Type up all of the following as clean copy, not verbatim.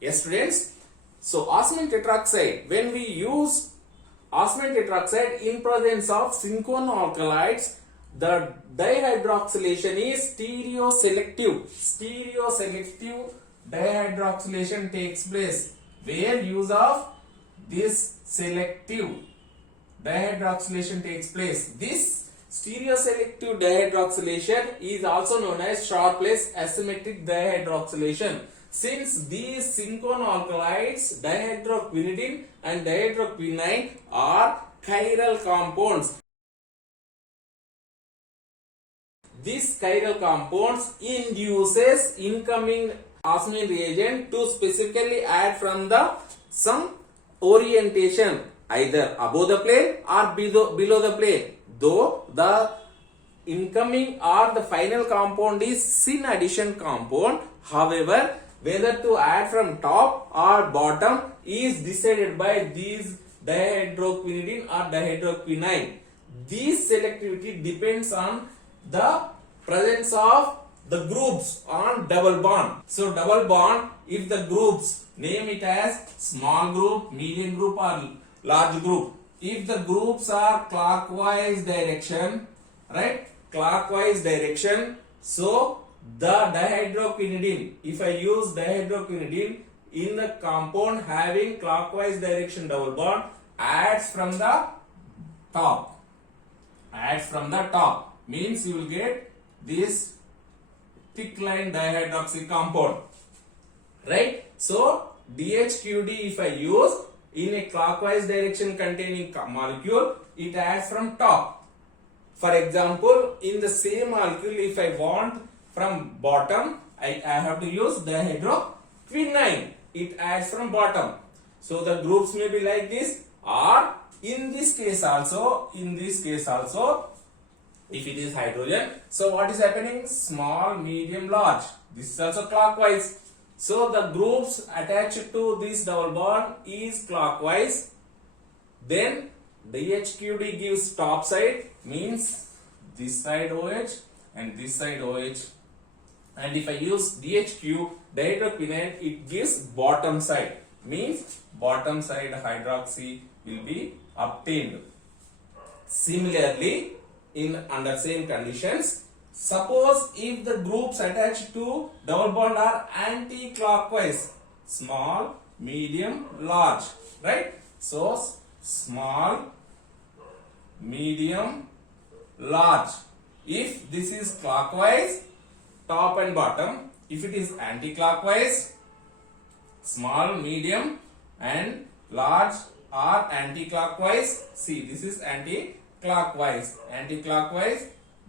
Yes, students. So, osmium tetroxide, when we use osmium tetroxide in presence of synchronoalkalides, the dihydroxylation is stereoselective. Stereoselective dihydroxylation takes place where use of this selective dihydroxylation takes place. This stereoselective dihydroxylation is also known as Sharpless Asymmetric Dihydroxylation. Since these synchronoalkalides, dihydroquinidine and dihydroquinine are chiral compounds. This chiral compounds induces incoming osmium reagent to specifically add from the some orientation either above the plane or below the plane, though the incoming or the final compound is syn addition compound. However, whether to add from top or bottom is decided by these dihydroquinidine or dihydroquinine. This selectivity depends on the presence of the groups on double bond. So double bond, if the groups, name it as small group, medium group or large group. If the groups are clockwise direction, right? Clockwise direction. So the dihydroquinidine, if I use dihydroquinidine in the compound having clockwise direction double bond, adds from the top. Adds from the top means you will get this thick line dihydroxy compound, right? So DHQD, if I use in a clockwise direction containing molecule, it adds from top. For example, in the same molecule, if I want from bottom, I have to use dihydroquinine. It adds from bottom. So the groups may be like this, or in this case also, if it is hydrogen, so what is happening? Small, medium, large. This is also clockwise. So the groups attached to this double bond is clockwise. Then DHQD gives top side, means this side OH and this side OH. And if I use DHQ, dihydroquinone, it gives bottom side, means bottom side hydroxy will be obtained. Similarly, under same conditions, suppose if the groups attached to double bond are anti-clockwise, small, medium, large, right? So small, medium, large. If this is clockwise, top and bottom. If it is anti-clockwise, small, medium and large are anti-clockwise. See, this is anti-clockwise.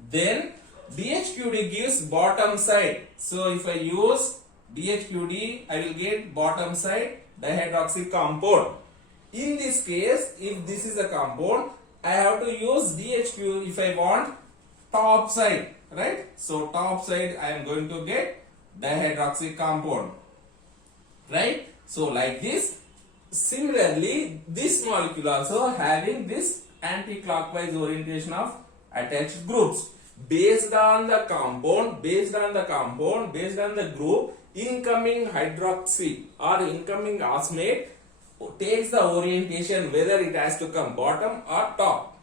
Then DHQD gives bottom side. So if I use DHQD, I will get bottom side dihydroxy compound. In this case, if this is a compound, I have to use DHQ if I want top side, right? So top side I am going to get dihydroxy compound, right? So like this. Similarly, this molecule also having this anti-clockwise orientation of attached groups. Based on the compound, based on the group, incoming hydroxy or incoming osmate takes the orientation whether it has to come bottom or top,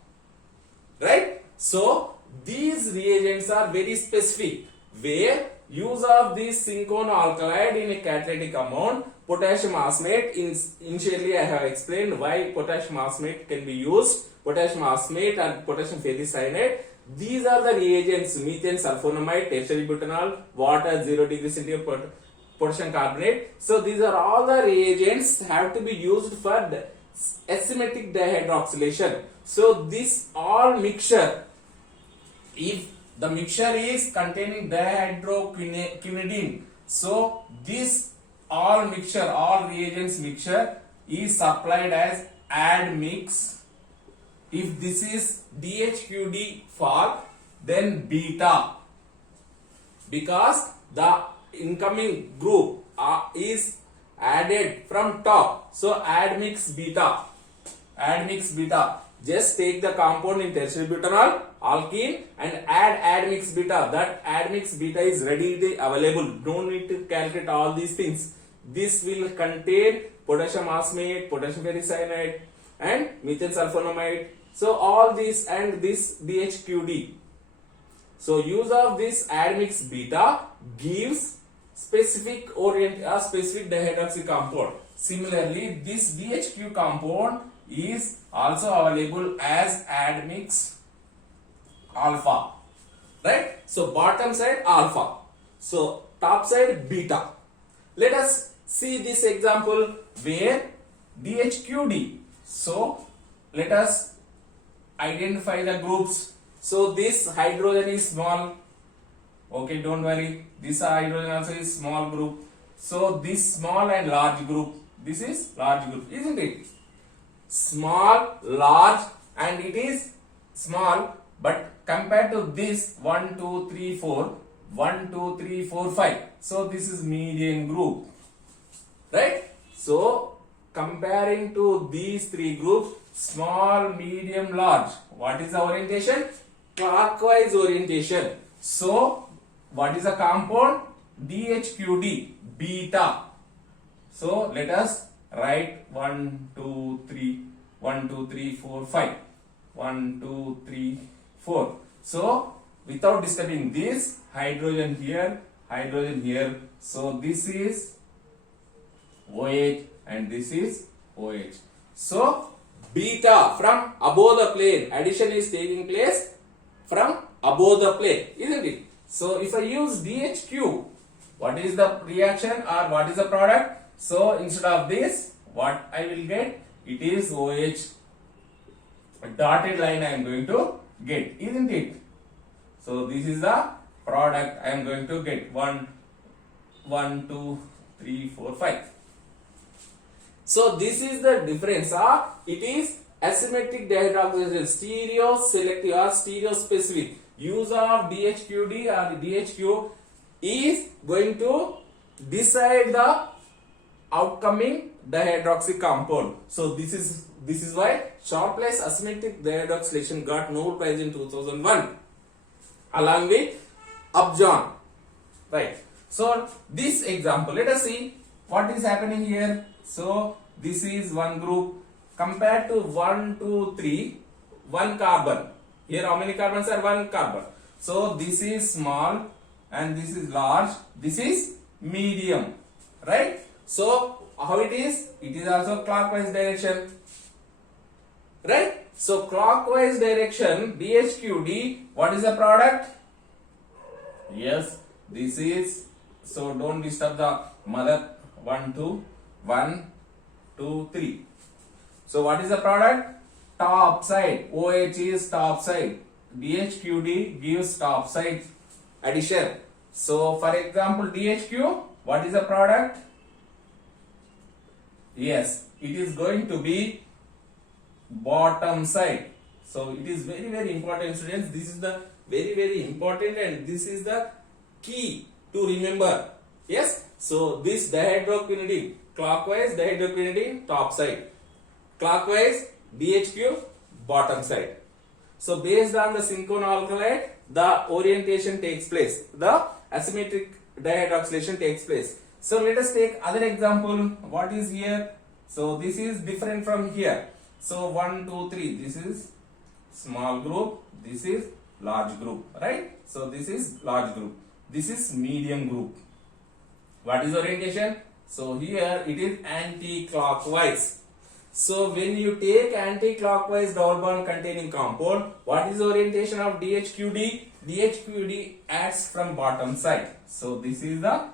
right? So these reagents are very specific, where use of this synchronoalkalide in a catalytic amount, potassium osmate. Initially I have explained why potassium osmate can be used, potassium osmate and potassium ferricyanide. These are the reagents: methane sulfonamide, tertiary butanol, water 0 degree centigrade, potassium carbonate. So these are all the reagents have to be used for the asymmetric dihydroxylation. So this all mixture, if the mixture is containing dihydroquinidine, so this all reagents mixture is supplied as add mix. If this is DHQD for, then beta, because the incoming group is added from top. So add mix beta. Just take the compound in tertiary butanol, alkene, and add mix beta. That add mix beta is readily available. Don't need to calculate all these things. this will contain potassium arsenate, potassium ferricyanide, and methyl sulfonamide. So all this and this DHQD. So use of this admix beta gives specific dihydroxy compound. Similarly, this DHQ compound is also available as admix alpha, right? So bottom side alpha, so top side beta. Let us see this example where DHQD. So let us identify the groups. So this hydrogen is small, okay, don't worry, this hydrogen also is small group. So this small and large group, this is large group, isn't it? Small, large, and it is small, but compared to this 1 2 3 4 1 2 3 4 5, so this is median group, right? So comparing to these three groups, small, medium, large, what is the orientation? Clockwise orientation. So what is the compound? DHQD beta. So let us write 1 2 3 1 2 3 4 5 1 2 3 4. So without disturbing this hydrogen here, so this is OH and this is OH. So beta from above the plane, addition is taking place from above the plane, isn't it? So if I use DHQ, what is the reaction or what is the product? So instead of this, what I will get? It is OH. A dotted line I am going to get, isn't it? So this is the product I am going to get. 1 2 3 4 5. So this is the difference. It is asymmetric dihydroxylation, stereo selective or stereo specific. Use of DHQD or DHQ is going to decide the outcoming dihydroxy compound. So this is why Sharpless Asymmetric Dihydroxylation got Nobel Prize in 2001 along with Upjohn, right? So this example, let us see what is happening here. So this is one group compared to 1 2 3, 1 carbon. Here how many carbons are? 1 carbon. So this is small and this is large, this is medium, right? So how it is? It is also clockwise direction, right? So clockwise direction, DHQD, what is the product? Yes, this is, so don't disturb the mother. 1 2 1 2 3. So what is the product? Top side. OH is top side. DHQD gives top side addition. So for example, DHQ, what is the product? Yes, it is going to be bottom side. So it is very, very important, students. This is the very, very important and this is the key to remember. Yes. So this dihydroquinidine, clockwise dihydroquinidine top side, clockwise DHQ bottom side. So based on the synchroalkylate, the orientation takes place, the asymmetric dihydroxylation takes place. So let us take other example. What is here? So this is different from here. So 1 2 3, this is small group, this is large group, right? So this is large group, this is medium group. What is orientation? So here it is anti-clockwise. So when you take anti-clockwise double bond containing compound, what is the orientation of DHQD? DHQD adds from bottom side. So this is the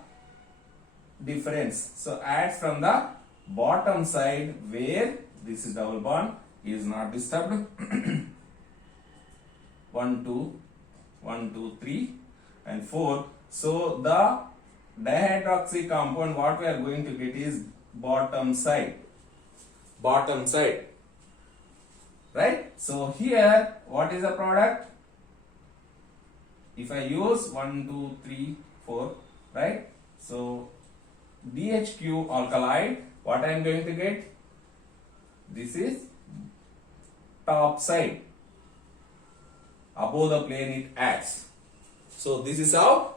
difference. So adds from the bottom side where this is double bond is not disturbed. 1 2 3 and 4. So the dihydroxy compound what we are going to get is bottom side, right? So here what is the product? If I use 1 2 3 4, right? So DHQ alkali, what I am going to get? This is top side, above the plane it acts. So this is how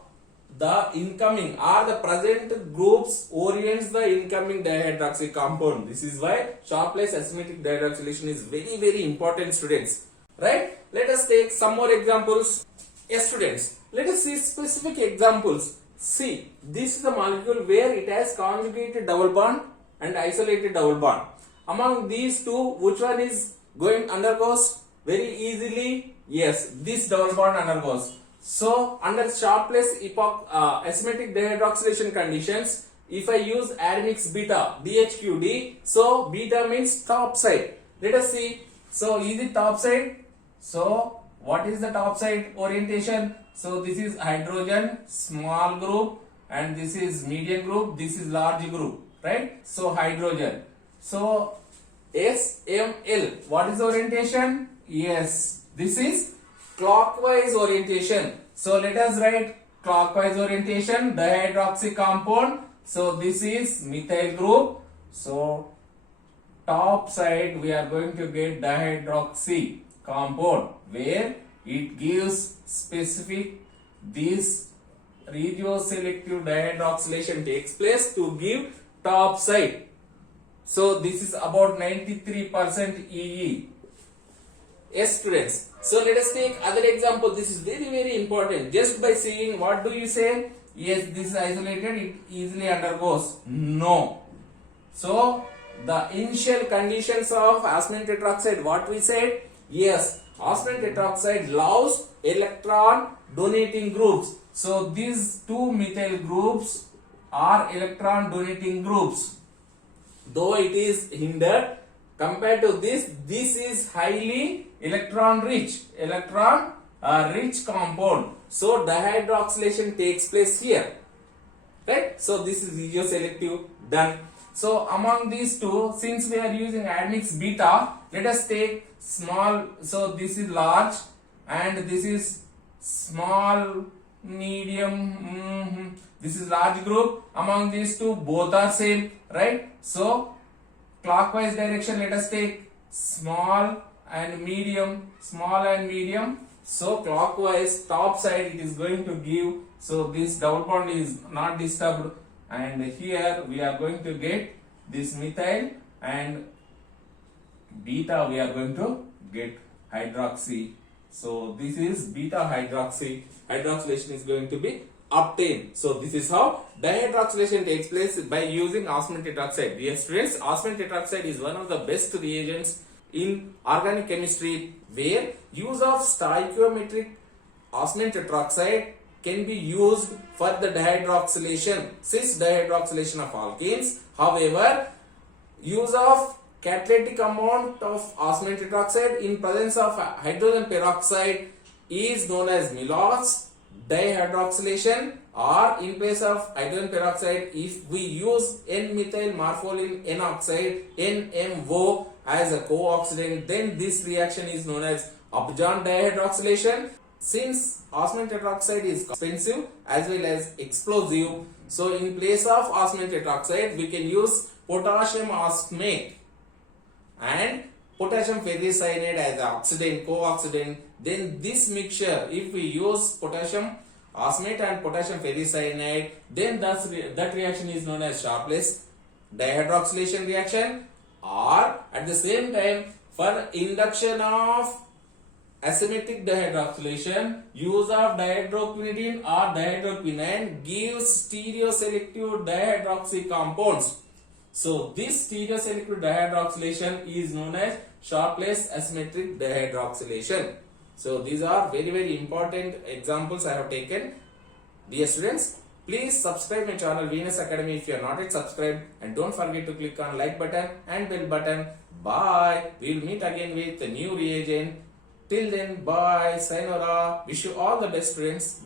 the incoming or the present groups orients the incoming dihydroxy compound. This is why Sharpless asymmetric dihydroxylation is very important, students. Right? Let us take some more examples. Yes, students. Let us see specific examples. See, this is the molecule where it has conjugated double bond and isolated double bond. Among these two, which one is going undergoes very easily? Yes, this double bond undergoes. So, under Sharpless asymmetric dihydroxylation conditions, if I use admix beta DHQD, so beta means top side. Let us see. So, is it top side? So, what is the top side orientation? So, this is hydrogen small group and this is medium group, this is large group, right? So, hydrogen. So, SML, what is the orientation? Yes, this is clockwise orientation. So, let us write clockwise orientation, dihydroxy compound. So, this is methyl group. So, top side we are going to get dihydroxy compound where it gives specific this regioselective dihydroxylation takes place to give top side. So this is about 93% EE. Yes, students. So let us take other example. This is very important. Just by seeing, what do you say? Yes, this is isolated, it easily undergoes. No. So the initial conditions of osmium tetroxide, what we said? Yes, osmium tetroxide loves electron donating groups. So these two methyl groups are electron donating groups. Though it is hindered, compared to this is highly electron rich compound. So dihydroxylation takes place here, right? So this is regioselective, done. So among these two, since we are using admix beta, let us take small. So this is large and this is small, medium. This is large group. Among these two, both are same, right? So clockwise direction, let us take small and medium, small and medium. So clockwise top side it is going to give. So this double bond is not disturbed, and here we are going to get this methyl, and beta we are going to get hydroxy. So this is beta hydroxylation is going to be obtained. So this is how dihydroxylation takes place by using osmium tetroxide. Dear students, osmium tetroxide is one of the best reagents in organic chemistry, where use of stoichiometric osmium tetroxide can be used for the dihydroxylation, cis dihydroxylation of alkenes. However, use of catalytic amount of osmium tetroxide in presence of hydrogen peroxide is known as Mills dihydroxylation, or in place of hydrogen peroxide, if we use N-methyl morpholine N oxide NMO as a co-oxidant, then this reaction is known as upjohn dihydroxylation. Since osmium tetroxide is expensive as well as explosive, so in place of osmium tetroxide we can use potassium osmate and potassium ferricyanide as an oxidant, co-oxidant. Then this mixture, if we use potassium osmate and potassium ferricyanide, then that reaction is known as Sharpless dihydroxylation reaction. Or at the same time, for induction of asymmetric dihydroxylation, use of dihydroquinidine or dihydroquinone gives stereoselective dihydroxy compounds. So this stereoselective dihydroxylation is known as Sharpless asymmetric dihydroxylation. So these are very important examples I have taken. Dear students, please subscribe my channel Venus Academy if you are not yet subscribed, and don't forget to click on like button and bell button. Bye. We will meet again with a new reagent. Till then, bye. Sayonara. Wish you all the best, students.